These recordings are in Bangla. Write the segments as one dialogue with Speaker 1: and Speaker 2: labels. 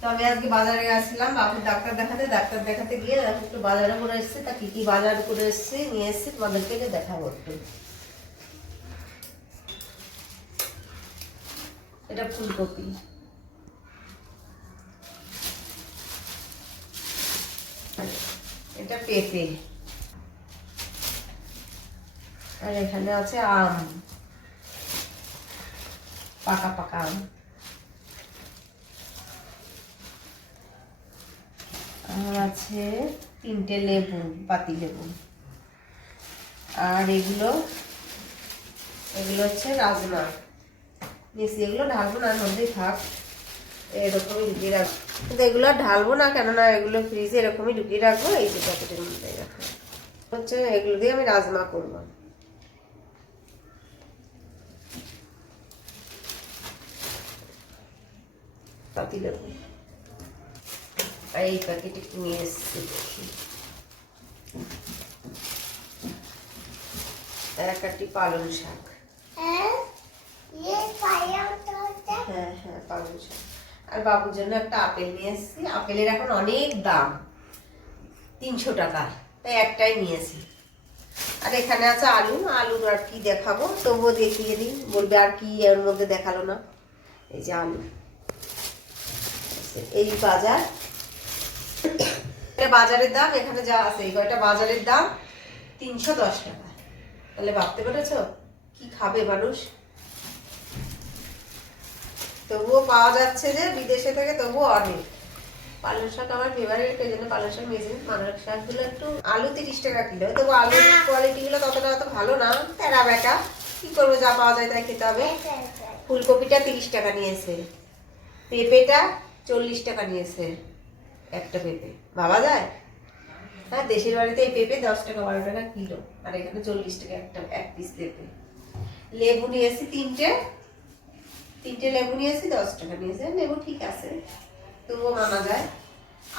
Speaker 1: তো আমি আজকে বাজারে আসলাম বাবুর ডাক্তার দেখাতে ডাক্তার দেখাতে গিয়ে দেখো একটু বাজারে করে এসছে। তা কি কি বাজার করে এসছে, নিয়ে এসছে, তোমাদেরকে দেখাবো একটু। এটা ফুলকপি। এটা পেঁপে। আর এখানে আছে আম। পাকা পাকা আম। আর আছে তিনটে লেবু পাতি লেবু। আর এগুলো এগুলো হচ্ছে রাজমা। বেশি এগুলো ঢালবো না, মধ্যেই থাক। এরকমই ঢুকিয়ে রাখব কিন্তু এগুলো ঢালবো না কেননা এগুলো ফ্রিজে এরকমই ঢুকিয়ে রাখব, এই যে প্যাকেটের মধ্যে রাখব হচ্ছে এগুলো দিয়ে আমি রাজমা করব। পাতি লেবু। আর এই প্যাকেটে নিয়ে এসছি। এক একটি পালং শাক। হ্যাঁ হ্যাঁ পালং শাক। আর বাবুর জন্য একটা আপেল নিয়ে এসেছি আপেলের এখন অনেক দাম। তিনশো টাকা। তাই একটাই নিয়েছি আর এখানে আছে আলু। আলু আর কি দেখাবো? তবুও দেখিয়ে দিই। বলবে আর কি এর মধ্যে দেখাল না। এই যে আলু। এই বাজার। বাজারের দাম, এখানে যা আছে, এই কয়টা বাজারের দাম? তিনশো দশ টাকা। তাহলে ভাবতে পেরেছ? কি খাবে মানুষ? তবুও পাওয়া যাচ্ছে যে বিদেশে থেকে তবুও অনেক। পালং শাক আমার ফেভারিট এই জন্য পালং শাক নিয়েছি পালং শাকগুলো একটু আলু তিরিশ টাকা কিলো। তবু আলুর কোয়ালিটিগুলো ততটা অত ভালো না। তেরা বেটা কি করব, যা পাওয়া যায় তাই খেতে হবে। ফুলকপিটা তিরিশ টাকা নিয়েছে। পেঁপেটা চল্লিশ টাকা নিয়েছে। একটা পেঁপে। ভাবা যায়? হ্যাঁ দেশের বাড়িতে এই পেঁপে দশ টাকা, বারো টাকা কিলো। আর এখানে চল্লিশ টাকা একটা, এক পিস পেঁপে। লেবু নিয়েছি তিনটে। তিনটে লেবু নিয়েছি দশ টাকা নিয়েছে লেবু ঠিক আছে। তবুও মানা যায়।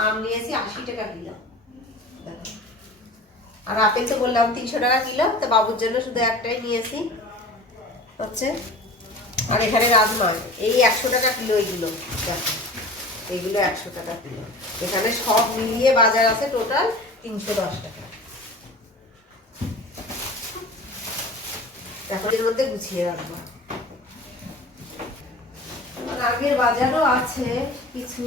Speaker 1: আম নিয়েছি আশি টাকা কিলো। আর আপেল তো বললাম তিনশো টাকা কিলো। তো বাবুর জন্য শুধু একটাই নিয়েছি হচ্ছে? আর এখানে রাজমা এই একশো টাকা কিলো এইগুলো দেখো। এইগুলো একশো টাকা কিলো। এখানে সব মিলিয়ে বাজার আছে টোটাল তিনশো দশ টাকা। এখন এর মধ্যে গুছিয়ে রাখব। আগের বাজারও আছে কিছু।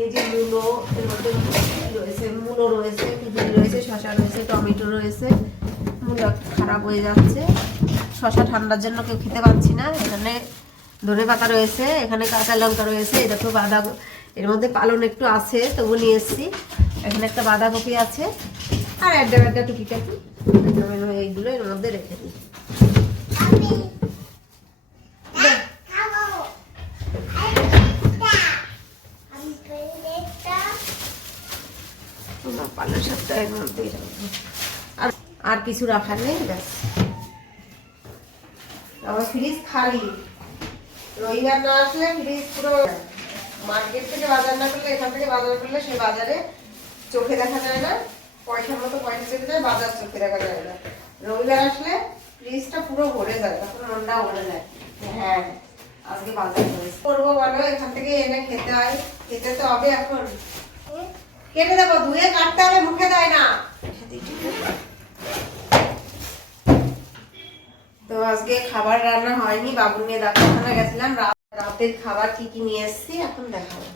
Speaker 1: এই যে মূলো, এর মধ্যে রয়েছে মূলো রয়েছে কুদুরি রয়েছে শশা রয়েছে, টমেটো রয়েছে। মূলো খারাপ হয়ে যাচ্ছে। শশা ঠান্ডার জন্য কেউ খেতে পাচ্ছি না। এখানে ধনে পাতা রয়েছে, এখানে কাঁচা লঙ্কা রয়েছে, এটা তো বাঁধা এর মধ্যে পালন একটু আছে, তবু নিয়ে এসেছি। এখানে একটা বাঁধাকপি আছে, আর একটা একটা টুকিটাকি। এইগুলো এর মধ্যে রেখে দিই। শাকটা এর। আর আর কিছু রাখার নেই, ব্যাস। আমার ফ্রিজ খালি। রবিবার না আসলে ফ্রিজ পুরো মার্কেট থেকে বাজার না করলে, এখান থেকে বাজার করলে সেই বাজারে চোখে দেখা যায় না। পয়সার মতো পয়সা চলে যায়, বাজার চোখে দেখা যায় না। রবিবার আসলে ফ্রিজটা পুরো ভরে যায় তখন মনটা ভরে যায়। হ্যাঁ আজকে বাজার করব বলো, এখান থেকে এনে খেতে হয়। খেতে তো হবে এখন। কেটে দেবো, ধুয়ে কাটতে হবে, মুখে দেয় না। তো আজকে খাবার রান্না হয়নি বাবু নিয়ে ডাক্তারখানা গেছিলাম রাতের খাবার কি কি নিয়ে এসেছি এখন দেখাবো।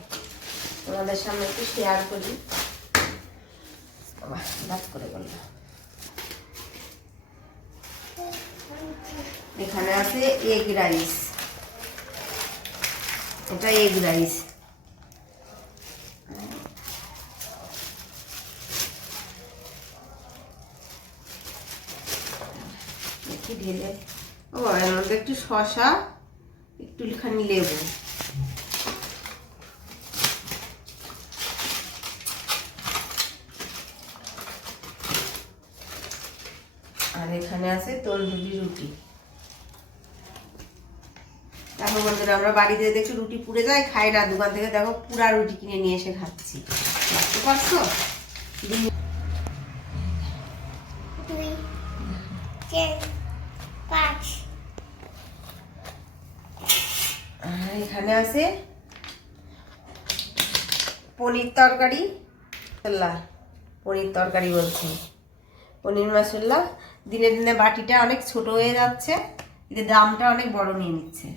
Speaker 1: তোমাদের সামনে একটু শেয়ার করি। করে বললাম এখানে আছে এগ রাইস এটা এগ রাইস একটু ঢেলে ও এর মধ্যে একটু শশা একটুখানি লেবু। আর এখানে আছে তন্দুরি রুটি। দেখো বন্ধুরা, আমরা বাড়িতে দেখছি রুটি পুড়ে যায়, খাই না। দোকান থেকে দেখো পুরা রুটি কিনে নিয়ে এসে খাচ্ছি। বুঝতে পারছ
Speaker 2: দুই চার পাঁচ
Speaker 1: আর এখানে আছে। পনির তরকারি, মশলা, পনির তরকারি বলছি। পনির মশলা, দিনে দিনে বাটিটা অনেক ছোট হয়ে যাচ্ছে দামটা অনেক বড় নিয়ে নিচ্ছে।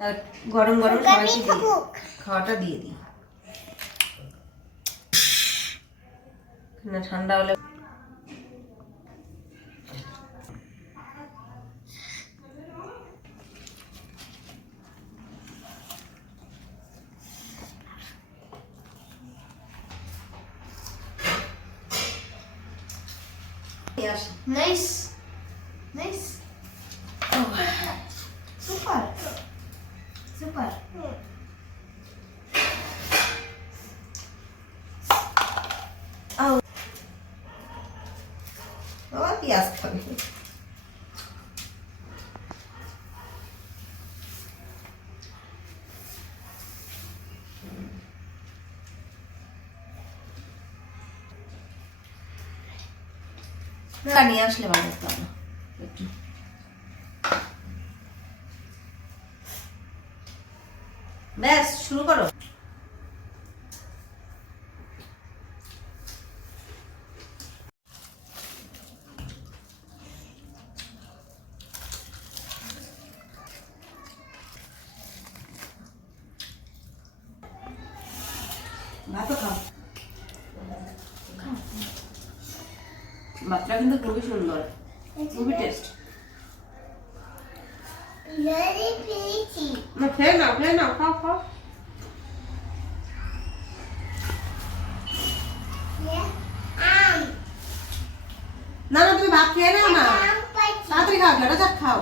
Speaker 1: তার গরম গরম
Speaker 2: আমি
Speaker 1: সবাইকে দিই
Speaker 2: খাব
Speaker 1: খাওয়াটা দিয়ে দিই না ঠান্ডা হলে নিয়ে আসি।
Speaker 3: Nice. Nice. Super. Super.
Speaker 1: ও পেঁয়াজ খাবে না নিয়ে আসলে ভালো হতো না। ব্যাস শুরু করো। ভাতও খাও। ভাতটা কিন্তু খুবই সুন্দর। খুবই টেস্ট. না খেয়ে নাও খেয়ে নাও খাও খাও। না না তুমি ভাত খেয়ে নাও না। তাড়াতাড়ি খাও ঘরে যাক খাও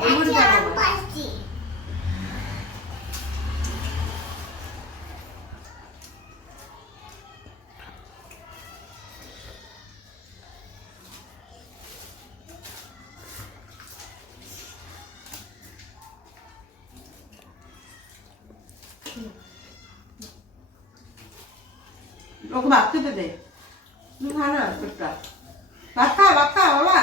Speaker 1: ওকে ভাত খেতে দে তুমি খা না পেটটা ভাত খাও ভাত খাও বাবা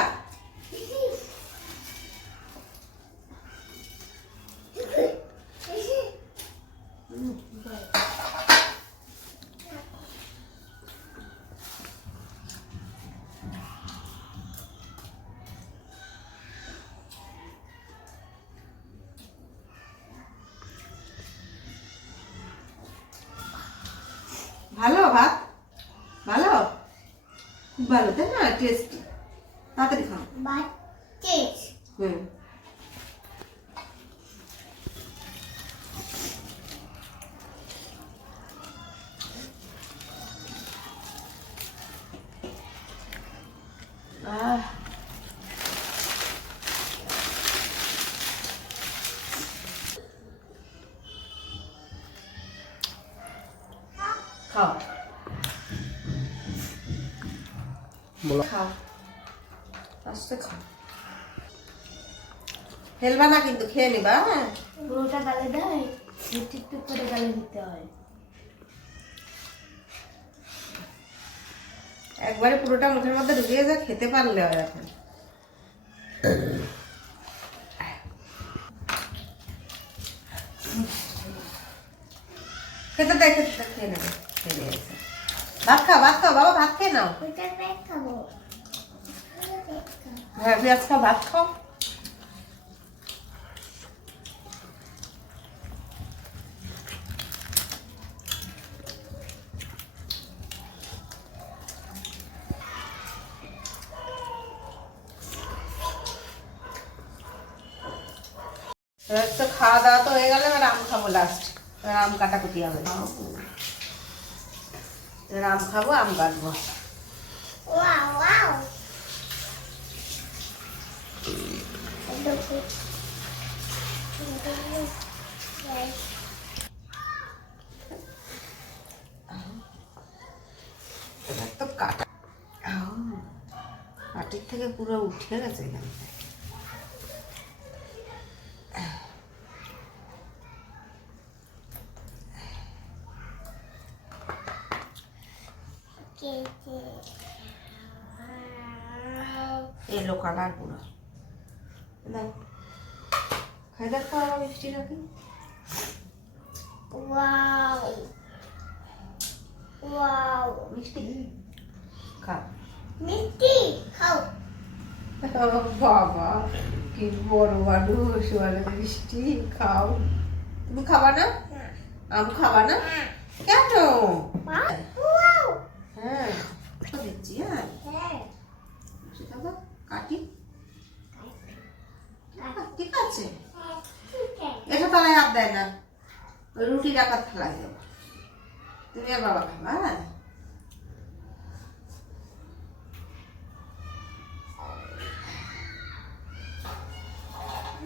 Speaker 1: ভালো ভাত? ভালো? খুব ভালো তাই না? টেস্টি খাও। আস্তে খাও। ফেলবা না কিন্তু খেয়ে নিবা হ্যাঁ।
Speaker 3: পুরোটা গালে দেয় ঠিক ঠিক করে গালে দিতে হয়।
Speaker 1: একবারে পুরোটা মুখের মধ্যে ঢুকিয়ে যা খেতে পারলে হয় এখন। খেতে দে খেতে খেয়ে নেবে খেয়ে নিয়েছে ভাত খাও ভাত খাও বাবা ভাত খেয়ে নাও। হ্যাঁ পেঁয়াজ খাও ভাত খাও। তো খাওয়া দাওয়া তো হয়ে গেলে এবার আম খাব লাস্ট এবার আম কাটাকুটি হবে। আম খাব আম কাটবো
Speaker 2: Wow, wow.
Speaker 1: এবার তো কাটা আহ, থেকে পুরো উঠে গেছে এখান থেকে।
Speaker 2: কেটে
Speaker 1: এলো পুরো দাও খাই দেখ
Speaker 2: ওয়াও। ওয়াও।
Speaker 1: মিষ্টি।
Speaker 2: খাও।
Speaker 1: বাবা কি বড় মানুষ বলে মিষ্টি খাও। তুমি খাবা না? আম খাবা না? কেন? হ্যাঁ দিচ্ছি হ্যাঁ।
Speaker 2: হ্যাঁ।
Speaker 1: কাটি। ঠিক আছে এটা তালায় হাত দেয় না। রুটি রাখার থালায় দেবো। তুমি আর বাবা খাবা হ্যাঁ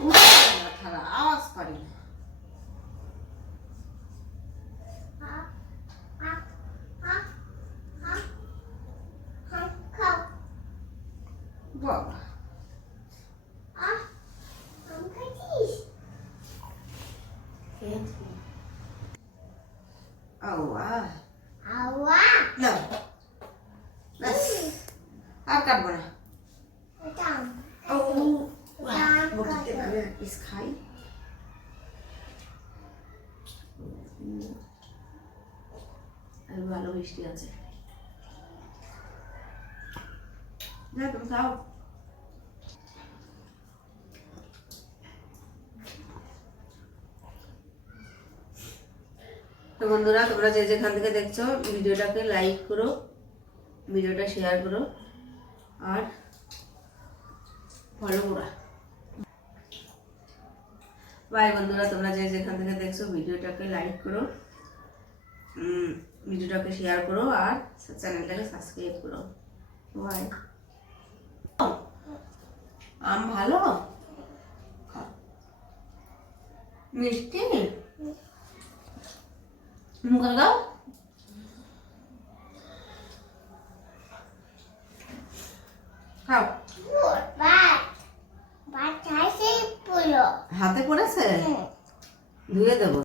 Speaker 1: উঠছে না থালা আওয়াজ করে না
Speaker 2: খাও
Speaker 1: বাবা
Speaker 2: আম খাইছিস
Speaker 1: আওয়া
Speaker 2: আওয়া
Speaker 1: না ব্যাস আর কাটবো না। খাই। ভালো মিষ্টি আছে। না তুমি খাও। তো বন্ধুরা তোমরা যে যেখান থেকে দেখছ ভিডিওটাকে লাইক করো ভিডিওটা শেয়ার করো। আর ফলো করা বাই বন্ধুরা, তোমরা যে যেখান থেকে দেখছ ভিডিওটাকে লাইক করো ভিডিওটাকে শেয়ার করো আর চ্যানেলটাকে সাবস্ক্রাইব করো। বাই আম ভালো? মিষ্টি? মুখে দাও খাও। হাতে পড়েছে? ধুয়ে দেবো।